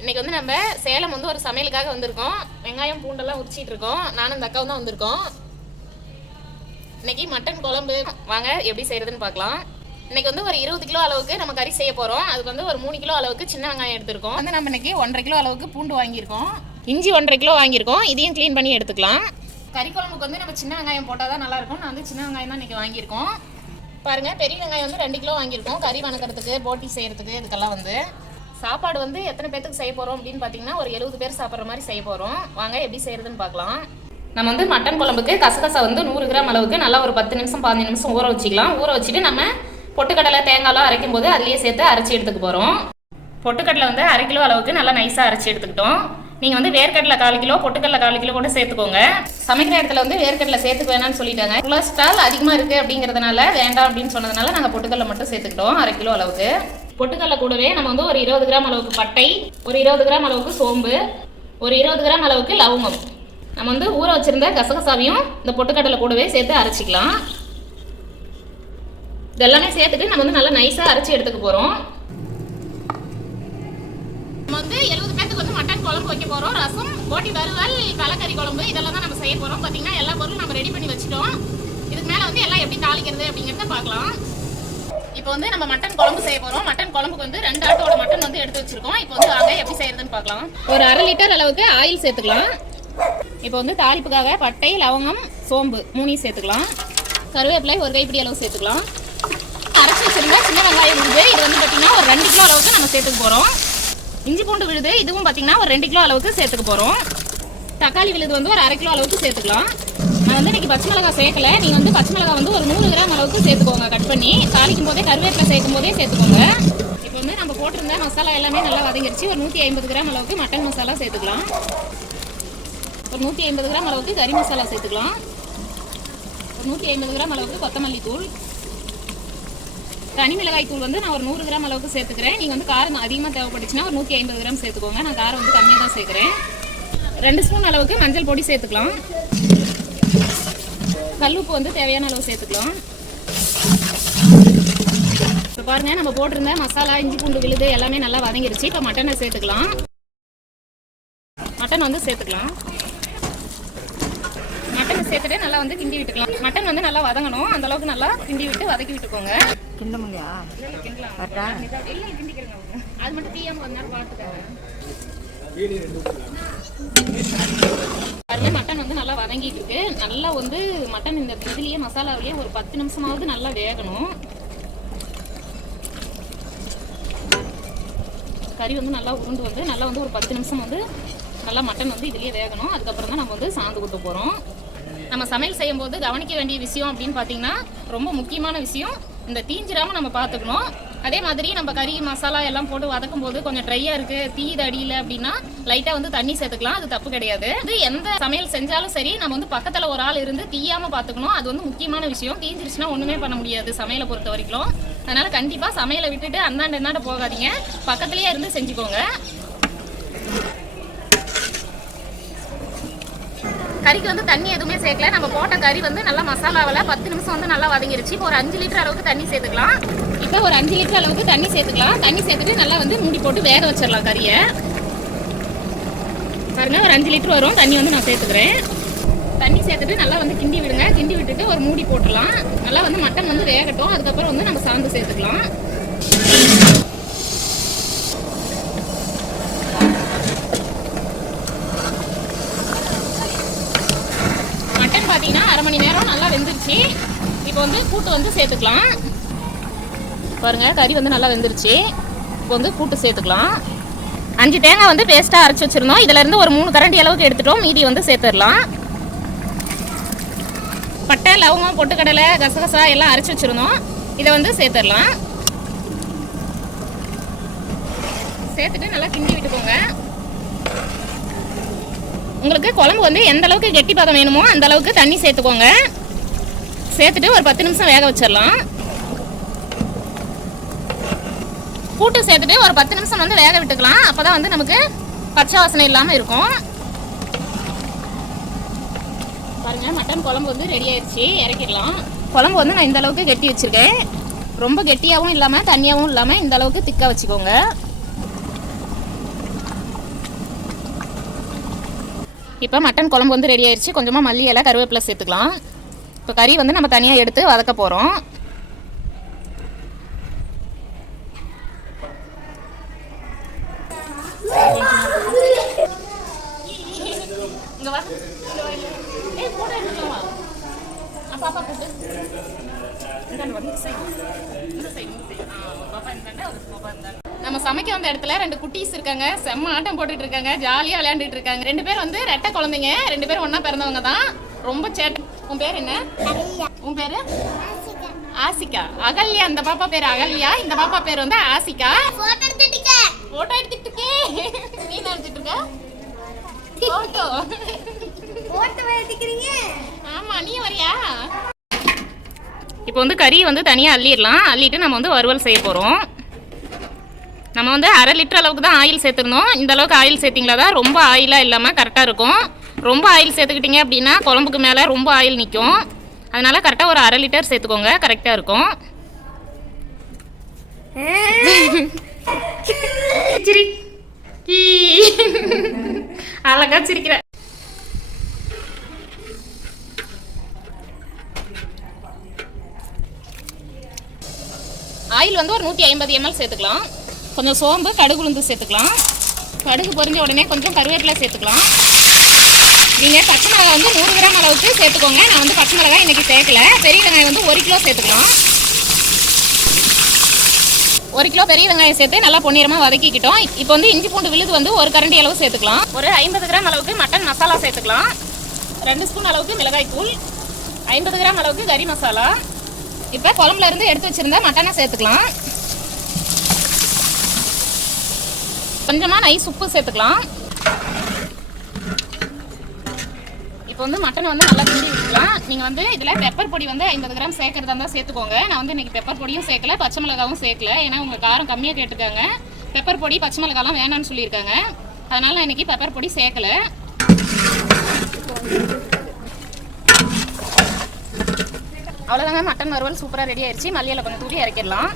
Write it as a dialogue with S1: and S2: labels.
S1: இன்னைக்கு வந்து நம்ம சேலம் வந்து ஒரு சமையலுக்காக வந்திருக்கோம். வெங்காயம் பூண்டெல்லாம் உரிச்சிட்டு இருக்கோம் நானும் இந்த அக்காவும் தான் வந்திருக்கோம். இன்னைக்கு மட்டன் குழம்பு. வாங்க எப்படி செய்யறதுன்னு பார்க்கலாம். இன்னைக்கு வந்து ஒரு இருபது கிலோ அளவுக்கு நம்ம கறி செய்ய போறோம். அதுக்கு வந்து ஒரு மூணு கிலோ அளவுக்கு சின்ன வெங்காயம் எடுத்திருக்கோம். வந்து நம்ம இன்னைக்கு ஒன்றரை கிலோ அளவுக்கு பூண்டு வாங்கியிருக்கோம். இஞ்சி ஒன்றரை கிலோ வாங்கியிருக்கோம். இதையும் க்ளீன் பண்ணி எடுத்துக்கலாம். கறி குழம்புக்கு வந்து நம்ம சின்ன வெங்காயம் போட்டால் தான் நல்லா இருக்கும் நான் வந்து சின்ன வெங்காயம் தான் இன்னைக்கு வாங்கியிருக்கோம். பாருங்க பெரிய வெங்காயம் வந்து ரெண்டு கிலோ வாங்கியிருக்கோம். கறி வணக்கிறதுக்கு போட்டி செய்யறதுக்கு இதுக்கெல்லாம் வந்து. சாப்பாடு வந்து எத்தனை பேத்துக்கு செய்ய போறோம் அப்படின்னு பார்த்தீங்கன்னா ஒரு எழுபது பேர் சாப்பிட்ற மாதிரி செய்ய போறோம். வாங்க எப்படி செய்யறதுன்னு பார்க்கலாம். நம்ம வந்து மட்டன் குழம்புக்கு கசகசா வந்து நூறு கிராம் அளவுக்கு நல்லா ஒரு பத்து நிமிஷம் பதினஞ்சு நிமிஷம் ஊற வச்சுக்கலாம். ஊற வச்சுட்டு நம்ம பொட்டுக்கடலை தேங்காய்லாம் அரைக்கும் போது அதுலேயே சேர்த்து அரைச்சி எடுத்துக்க போகிறோம் பொட்டுக்கடலை வந்து அரை கிலோ அளவுக்கு நல்லா நைஸாக அரைச்சி எடுத்துக்கிட்டோம். நீங்கள் வந்து வேர்க்கடலை கால் கிலோ பொட்டுக்கடலை கால் கிலோ கூட சேர்த்துக்கோங்க. சமைக்கிற இடத்துல வந்து வேர்க்கடலை சேர்த்துக்க வேணாம்னு சொல்லிட்டாங்க. கொலஸ்ட்ரால் அதிகமாக இருக்குது அப்படிங்கிறதுனால வேண்டாம் அப்படின்னு சொன்னதுனால நாங்கள் பொட்டுக்கடலை மட்டும் சேர்த்துக்கிட்டோம் அரை கிலோ அளவுக்கு. பொட்டுக்கடலை கூடவே நம்ம வந்து ஒரு இருபது கிராம் அளவுக்கு பட்டை ஒரு இருபது கிராம் அளவுக்கு சோம்பு ஒரு இருபது கிராம் அளவுக்கு லவங்கம். நம்ம வந்து ஊற வச்சிருந்த கசகசாவையும் இந்த பொட்டுக்கடலை கூடவே சேர்த்து அரைச்சிக்கலாம். இதெல்லாமே சேர்த்துட்டு நம்ம வந்து நல்லா நைஸாக அரைச்சி எடுத்துக்க போகிறோம் நம்ம வந்து எழுபது பேத்துக்கு வந்து மட்டன் குழம்பு வைக்க போகிறோம் ரசம் போட்டி வறுவல் கலக்கறி குழம்பு இதெல்லாம் தான் நம்ம செய்ய போகிறோம் பார்த்தீங்கன்னா எல்லா பொருளும் நம்ம ரெடி பண்ணி வச்சுட்டோம். இதுக்கு மேலே வந்து எல்லாம் எப்படி தாளிக்கிறது அப்படிங்கிறத பார்க்கலாம். இப்போ வந்து நம்ம மட்டன் குழம்பு செய்ய போகிறோம் மட்டன் குழம்புக்கு வந்து ரெண்டு ஆட்டோட மட்டன் வந்து எடுத்து வச்சிருக்கோம். இப்போ வந்து அதை எப்படி செய்யறதுன்னு பார்க்கலாம். ஒரு அரை லிட்டர் அளவுக்கு ஆயில் சேர்த்துக்கலாம். இப்போ வந்து தாளிப்புக்காக பட்டை லவங்கம் சோம்பு மூணையும் சேர்த்துக்கலாம். கருவேப்பிலை ஒரு கைப்பிடி அளவு சேர்த்துக்கலாம். அரைச்சி வச்சிருந்தா சின்ன வெங்காயம் விழுது. இது வந்து பார்த்தீங்கன்னா ஒரு ரெண்டு கிலோ அளவுக்கு நம்ம சேர்த்துக்க போகிறோம் இஞ்சி பூண்டு விழுது. இதுவும் பார்த்தீங்கன்னா ஒரு ரெண்டு கிலோ அளவுக்கு சேர்த்துக்க போகிறோம் தக்காளி விழுது வந்து ஒரு அரை கிலோ அளவுக்கு சேர்த்துக்கலாம். வந்து இன்னைக்கு பச்சை மிளகாய் சேர்க்கல. நீங்கள் வந்து பச்சை மிளகாய் வந்து ஒரு நூறு கிராம் அளவுக்கு சேர்த்துக்கோங்க கட் பண்ணி. தாளிக்கும் போதே கருவேப்பிலை சேர்க்கும் போதே சேர்த்துக்கோங்க. இப்போ வந்து நம்ம போட்டிருந்த மசாலா எல்லாமே நல்லா வதங்கிருச்சு. ஒரு நூற்றி ஐம்பது கிராம் அளவுக்கு மட்டன் மசாலா சேர்த்துக்கலாம். ஒரு நூற்றி ஐம்பது கிராம் அளவுக்கு கறி மசாலா சேர்த்துக்கலாம். ஒரு நூற்றி ஐம்பது கிராம் அளவுக்கு கொத்தமல்லி தூள். தனி மிளகாய் தூள் வந்து நான் ஒரு நூறு கிராம் அளவுக்கு சேர்த்துக்கிறேன். நீங்கள் வந்து காரம் அதிகமாக தேவைப்பட்டுச்சுன்னா ஒரு நூற்றி ஐம்பது கிராம் சேர்த்துக்கோங்க. நான் காரம் வந்து கம்மியாக தான் சேர்க்குறேன். ரெண்டு ஸ்பூன் அளவுக்கு மஞ்சள் பொடி சேர்த்துக்கலாம். கல்லுப்பு வந்து தேவையான அளவு சேர்த்துக்கலாம். இப்போ பாருங்க நம்ம போட்டிருந்த மசாலா இஞ்சி பூண்டு விழுது எல்லாமே நல்லா வதங்கிருச்சு. இப்போ மட்டனை சேர்த்துக்கலாம். மட்டன் வந்து சேர்த்துக்கலாம். மட்டனை சேர்த்துட்டு நல்லா வந்து கிண்டி விட்டுக்கலாம். மட்டன் வந்து நல்லா வதங்கணும். அந்த அளவுக்கு நல்லா கிண்டி விட்டு வதக்கி விட்டுக்கோங்க.
S2: கிண்டமுங்கயா கரெக்டா? இல்லை
S1: கிண்டிக்கிறேங்க. அது மட்டும் தீயாம கொஞ்ச நேரம் பார்த்துக்கோங்க பாருங்க மட்டன் வந்து நல்லா வதங்கிட்டு இருக்கு நல்லா வந்து மட்டன் இந்த இதுலயே மசாலாவிலேயே ஒரு பத்து நிமிஷமாவது நல்லா வேகணும். கறி வந்து நல்லா உருண்டு வந்து நல்லா வந்து ஒரு பத்து நிமிஷம் வந்து நல்லா மட்டன் வந்து இதுலயே வேகணும். அதுக்கப்புறம் தான் நம்ம வந்து சாந்து கொடுத்து போகிறோம் நம்ம சமையல் செய்யும்போது கவனிக்க வேண்டிய விஷயம் அப்படின்னு பார்த்தீங்கன்னா ரொம்ப முக்கியமான விஷயம். இந்த தீஞ்சிராம நம்ம பார்த்துக்கணும் அதே மாதிரி நம்ம கறி மசாலா எல்லாம் போட்டு வதக்கும் போது கொஞ்சம் ட்ரையாக இருக்குது தீது அடியில அப்படின்னா லைட்டாக வந்து தண்ணி சேர்த்துக்கலாம் அது தப்பு கிடையாது. இது எந்த சமையல் செஞ்சாலும் சரி நம்ம வந்து பக்கத்தில் ஒரு ஆள் இருந்து தீயாமல் பார்த்துக்கணும் அது வந்து முக்கியமான விஷயம். தீஞ்சிருச்சுன்னா ஒன்றுமே பண்ண முடியாது சமையலை பொறுத்த வரைக்கும். அதனால கண்டிப்பாக சமையலை விட்டுட்டு அந்தாண்ட என்னாண்ட போகாதீங்க. பக்கத்துலேயே இருந்து செஞ்சுக்கோங்க. கறிக்கு வந்து தண்ணி எதுவுமே சேர்க்கல. நம்ம போட்ட கறி வந்து நல்லா மசாலாவில் பத்து நிமிஷம் வந்து நல்லா வதங்கிருச்சு. இப்போ ஒரு அஞ்சு லிட்டர் அளவுக்கு தண்ணி சேர்த்துக்கலாம். இப்போ ஒரு அஞ்சு லிட்டர் அளவுக்கு தண்ணி சேர்த்துக்கலாம். தண்ணி சேர்த்துட்டு நல்லா வந்து மூடி போட்டு வேக வச்சிடலாம் கறியை. பாருங்கள் ஒரு அஞ்சு லிட்டர் வரும். தண்ணி வந்து நான் சேர்த்துக்கிறேன். தண்ணி சேர்த்துட்டு நல்லா வந்து கிண்டி விடுங்க. கிண்டி விட்டுட்டு ஒரு மூடி போட்டுடலாம். நல்லா வந்து மட்டன் வந்து வேகட்டும். அதுக்கப்புறம் வந்து நம்ம சாந்து சேர்த்துக்கலாம் மட்டன் பார்த்தீங்கன்னா அரை மணி நேரம் நல்லா இப்போ வந்து கூட்டு வந்து சேர்த்துக்கலாம். பாருங்கள் கறி வந்து நல்லா வெந்துருச்சு. இப்போ வந்து கூட்டு சேர்த்துக்கலாம். அஞ்சு தேங்காய் வந்து பேஸ்ட்டாக அரைச்சி வச்சிருந்தோம். இதிலேருந்து ஒரு மூணு கரண்டி அளவுக்கு எடுத்துட்டோம். மீதி வந்து சேர்த்துடலாம். பட்டை லவங்கம் பொட்டுக்கடலை கசகசா எல்லாம் அரைச்சி வச்சுருந்தோம். இதை வந்து சேர்த்துடலாம். சேர்த்துட்டு நல்லா கிண்டி விட்டுக்கோங்க. உங்களுக்கு குழம்பு வந்து எந்த அளவுக்கு கெட்டி பதம் வேணுமோ அந்த அளவுக்கு தண்ணி சேர்த்துக்கோங்க. சேர்த்துட்டு ஒரு பத்து நிமிஷம் வேக வச்சிடலாம். கூட்டு சேர்த்துட்டு ஒரு பத்து நிமிஷம் வந்து வேக விட்டுக்கலாம். அப்போதான் வந்து நமக்கு பச்சை வாசனை இல்லாமல் இருக்கும். பாருங்க மட்டன் குழம்பு வந்து ரெடி ஆயிடுச்சு இறக்கிடலாம். குழம்பு வந்து நான் இந்த அளவுக்கு கெட்டி வச்சிருக்கேன். ரொம்ப கெட்டியாகவும் இல்லாமல் தண்ணியாகவும் இல்லாமல் இந்த அளவுக்கு திக்காக வச்சுக்கோங்க. இப்போ மட்டன் குழம்பு வந்து ரெடி ஆயிடுச்சு கொஞ்சமாக மல்லி இலை கருவேப்பிலை சேர்த்துக்கலாம். இப்போ கறி வந்து நம்ம தனியாக எடுத்து வதக்க போகிறோம் நம்ம சமைக்க வந்த இடத்துல ரெண்டு குட்டீஸ் இருக்காங்க. செம்ம ஆட்டம் போட்டுட்டு இருக்காங்க. ஜாலியா விளையாண்டுட்டு இருக்காங்க. ரெண்டு பேர் வந்து ரெட்டை குழந்தைங்க. ரெண்டு பேரும் ஒன்றா பிறந்தவங்க தான். ரொம்ப சேட்டை. உன் பேர் என்ன? உன் பேரு? ஆசிகா. அகல்யா அந்த பாப்பா பேர் அகல்யா. இந்த பாப்பா பேர் வந்து ஆசிகா. போட்டோ எடுத்துட்டு இருக்கே நீ என்ன எடுத்துட்டு இருக்க? போட்டோ ஆமா நீ வரியா? இப்போ வந்து கறி வந்து தனியாக அள்ளிடலாம். அள்ளிட்டு நம்ம வந்து வறுவல் செய்ய போகிறோம் நம்ம வந்து அரை லிட்டர் அளவுக்கு தான் ஆயில் சேர்த்துருந்தோம். இந்த அளவுக்கு ஆயில் சேர்த்திங்களா தான் ரொம்ப ஆயிலாக இல்லாமல் கரெக்டாக இருக்கும். ரொம்ப ஆயில் சேர்த்துக்கிட்டிங்க அப்படின்னா குழம்புக்கு மேலே ரொம்ப ஆயில் நிற்கும் அதனால் கரெக்டாக ஒரு அரை லிட்டர் சேர்த்துக்கோங்க. கரெக்டாக இருக்கும். சிரி. அழகா சிரிக்கிற. ஆயில் வந்து ஒரு நூற்றி ஐம்பது எம்எல் சேர்த்துக்கலாம். கொஞ்சம் சோம்பு கடுகு உளுந்து சேர்த்துக்கலாம். கடுகு பொரிஞ்ச உடனே கொஞ்சம் கருவேப்பிலை சேர்த்துக்கலாம். நீங்கள் பச்சை மிளகாய் வந்து நூறு கிராம் அளவுக்கு சேர்த்துக்கோங்க. நான் வந்து பச்சை மிளகாய் இன்றைக்கி சேர்க்கல. பெரிய வெங்காயம் வந்து ஒரு கிலோ சேர்த்துக்கலாம். ஒரு கிலோ பெரிய வெங்காயம் சேர்த்து நல்லா பொன்னிறமாக வதக்கிக்கிட்டோம். இப்போ வந்து இஞ்சி பூண்டு விழுது வந்து ஒரு கரண்டி அளவு சேர்த்துக்கலாம். ஒரு ஐம்பது கிராம் அளவுக்கு மட்டன் மசாலா சேர்த்துக்கலாம். ரெண்டு ஸ்பூன் அளவுக்கு மிளகாய் தூள். ஐம்பது கிராம் அளவுக்கு கறி மசாலா. இப்போ குழம்புல இருந்து எடுத்து வச்சுருந்தா மட்டனை சேர்த்துக்கலாம். கொஞ்சமாக நைஸ் உப்பு சேர்த்துக்கலாம். இப்போ வந்து மட்டன் வந்து நல்லா கிண்டி விட்டுக்கலாம். நீங்கள் வந்து இதில் பெப்பர் பொடி வந்து ஐம்பது கிராம் சேர்க்கறதா இருந்தால் சேர்த்துக்கோங்க. நான் வந்து இன்றைக்கி பெப்பர் பொடியும் சேர்க்கல பச்சை மிளகாவும் சேர்க்கல. ஏன்னா உங்கள் காரம் கம்மியாக கேட்டிருக்காங்க. பெப்பர் பொடி பச்சை மிளகாலாம் வேணாம்னு சொல்லியிருக்காங்க. அதனால் நான் இன்னைக்கு பெப்பர் பொடி சேர்க்கல. அவ்வளோதாங்க மட்டன் வறுவல் சூப்பராக ரெடி ஆயிடுச்சு மல்லியில் கொஞ்சம் தூக்கி இறக்கிடலாம்.